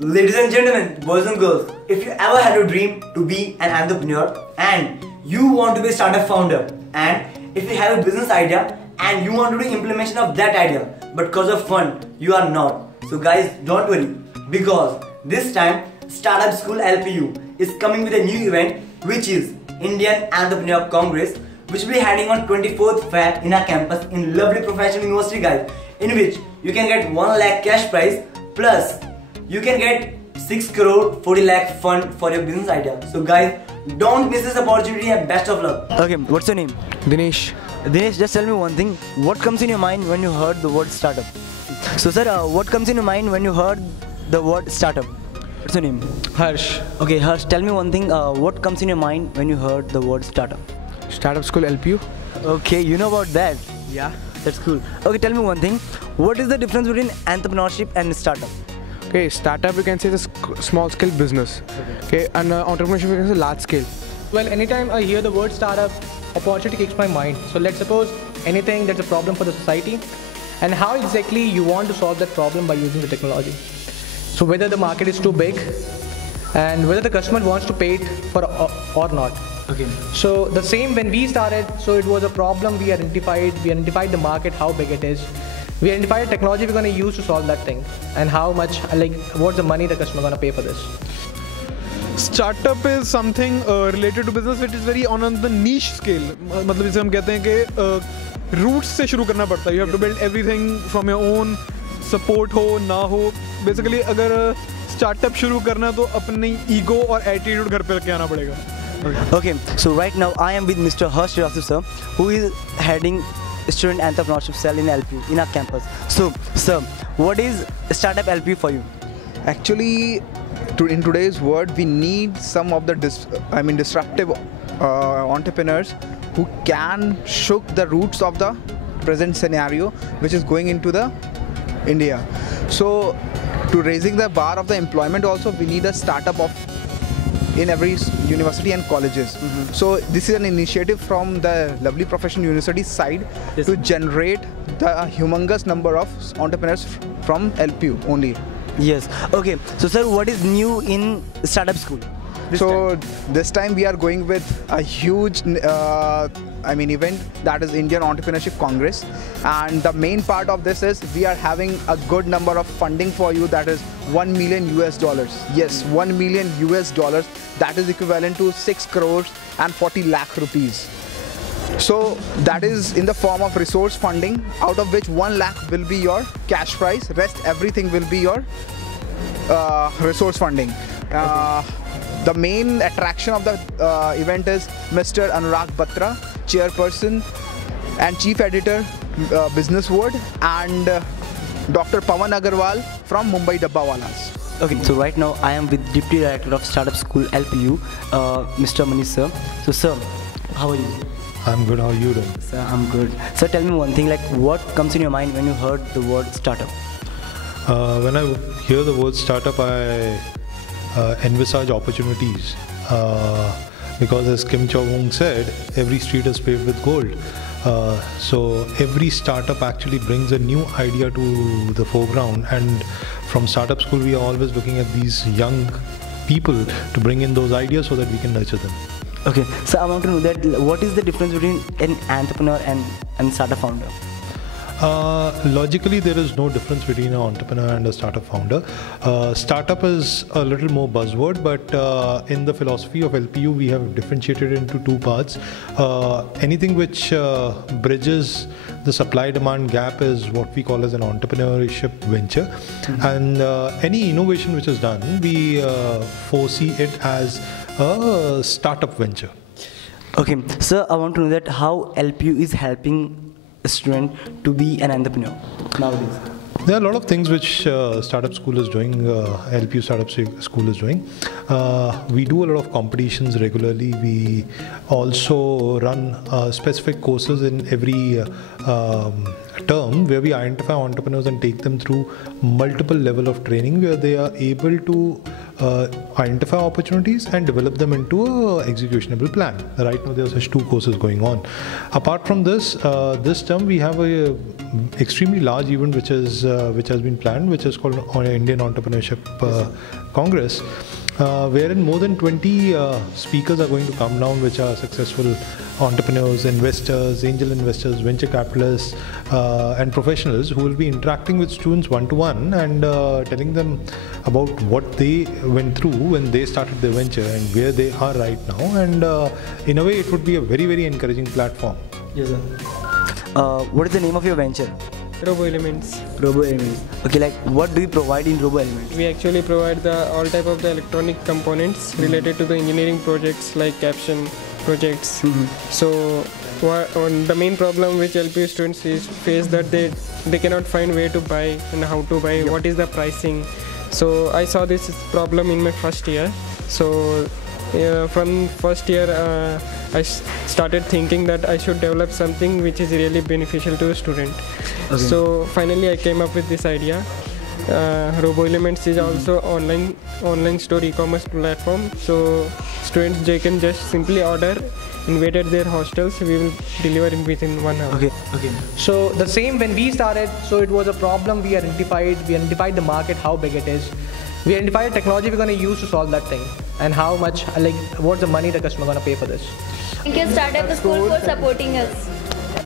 Ladies and gentlemen, boys and girls, if you ever had a dream to be an entrepreneur and you want to be a startup founder, and if you have a business idea and you want to do implementation of that idea, but because of fun you are not. So guys, don't worry, because this time Startup School LPU is coming with a new event, which is Indian Entrepreneur Congress, which will be heading on 24th Feb in our campus in lovely Proffesional University, guys, in which you can get 1 lakh cash prize plus you can get 6 crore 40 lakh fund for your business idea. So guys, don't miss this opportunity and best of luck. Okay, what's your name? Dinesh. Dinesh, just tell me one thing. What comes in your mind when you heard the word startup? So sir, what comes in your mind when you heard the word startup? What's your name? Harsh. Okay, Harsh, tell me one thing. What comes in your mind when you heard the word startup? Startup School LPU. Okay, you know about that. Yeah. That's cool. Okay, tell me one thing. What is the difference between entrepreneurship and startup? Okay, startup you can say is a small scale business. Okay, and entrepreneurship is a large scale. Well, anytime I hear the word startup, opportunity kicks my mind. So let's suppose anything that's a problem for the society, and how exactly you want to solve that problem by using the technology. So whether the market is too big, and whether the customer wants to pay it for or not. Okay. So the same when we started, so it was a problem we identified the market, how big it is. We identified the technology we're going to use to solve that thing, and how much, like, what's the money the customer going to pay for this. Startup is something related to business which is very on the niche scale. मतलब जिसे हम कहते हैं कि roots से शुरू करना पड़ता है. You have to build everything from your own. Support हो ना हो. Basically अगर startup शुरू करना तो अपनी ego और attitude घर पे रख के आना पड़ेगा. Okay, so right now I am with Mr. Harsh sir, who is heading Student Entrepreneurship Cell in LPU in our campus. So, sir, what is Startup LPU for you? Actually, in today's world, we need some of the disruptive entrepreneurs who can shook the roots of the present scenario, which is going into the India. So, to raising the bar of the employment, also we need a startup in every university and colleges. So this is an initiative from the lovely Proffesional University side to generate the humongous number of entrepreneurs from LPU only. Yes. Okay. So sir, what is new in Startup School? This time we are going with a huge event, that is Indian Entrepreneurship Congress, and the main part of this is we are having a good number of funding for you, that is $1 million. Yes, $1 million. That is equivalent to 6 crores and 40 lakh rupees. So that is in the form of resource funding, out of which 1 lakh will be your cash prize, rest everything will be your resource funding. The main attraction of the event is Mr. Anurag Batra, Chairperson and Chief Editor, Business World, and Dr. Pawan Agarwal from Mumbai Dabbawalas. Okay, so right now I am with Deputy Director of Startup School LPU, Mr. Manish sir. So sir, how are you? I'm good, how are you doing? Sir, I'm good. Sir, tell me one thing, like what comes in your mind when you heard the word startup? When I hear the word startup, I envisage opportunities, because as Kim Jong-un said, every street is paved with gold. So every startup actually brings a new idea to the foreground, and from Startup School we are always looking at these young people to bring in those ideas so that we can nurture them. Okay, so I want to know that what is the difference between an entrepreneur and startup founder? Logically, there is no difference between an entrepreneur and a startup founder. Startup is a little more buzzword, but in the philosophy of LPU, we have differentiated into two parts. Anything which bridges the supply-demand gap is what we call as an entrepreneurship venture. And any innovation which is done, we foresee it as a startup venture. Okay, sir, I want to know that how LPU is helping a student to be an entrepreneur nowadays. There are a lot of things which Startup School is doing, LPU Startup School is doing. We do a lot of competitions regularly. We also run specific courses in every term where we identify entrepreneurs and take them through multiple level of training where they are able to identify opportunities and develop them into a executionable plan. Right now there are such 2 courses going on. Apart from this, this term we have a extremely large event which has been planned, which is called Indian Entrepreneurship Congress, wherein more than 20 speakers are going to come down, which are successful entrepreneurs, investors, angel investors, venture capitalists, and professionals who will be interacting with students one-to-one and telling them about what they went through when they started their venture and where they are right now. And in a way, it would be a very, very encouraging platform. Yes, sir. What is the name of your venture? Robo Elements. Robo Elements. Okay, like what do you provide in Robo Elements? We actually provide all type of the electronic components related to the engineering projects like caption projects. So the main problem which LPU students face that they cannot find where to buy and how to buy, what is the pricing. So I saw this problem in my first year. So from first year I started thinking that I should develop something which is really beneficial to a student. Okay. So finally I came up with this idea. Robo Elements is also online store e-commerce platform. So students, they can just simply order and wait at their hostels. We will deliver in within 1 hour. Okay. So the same when we started, so it was a problem we identified the market, how big it is. We identified the technology we're going to use to solve that thing and how much, like what's the money the customer going to pay for this. Thank you Startup School for supporting us.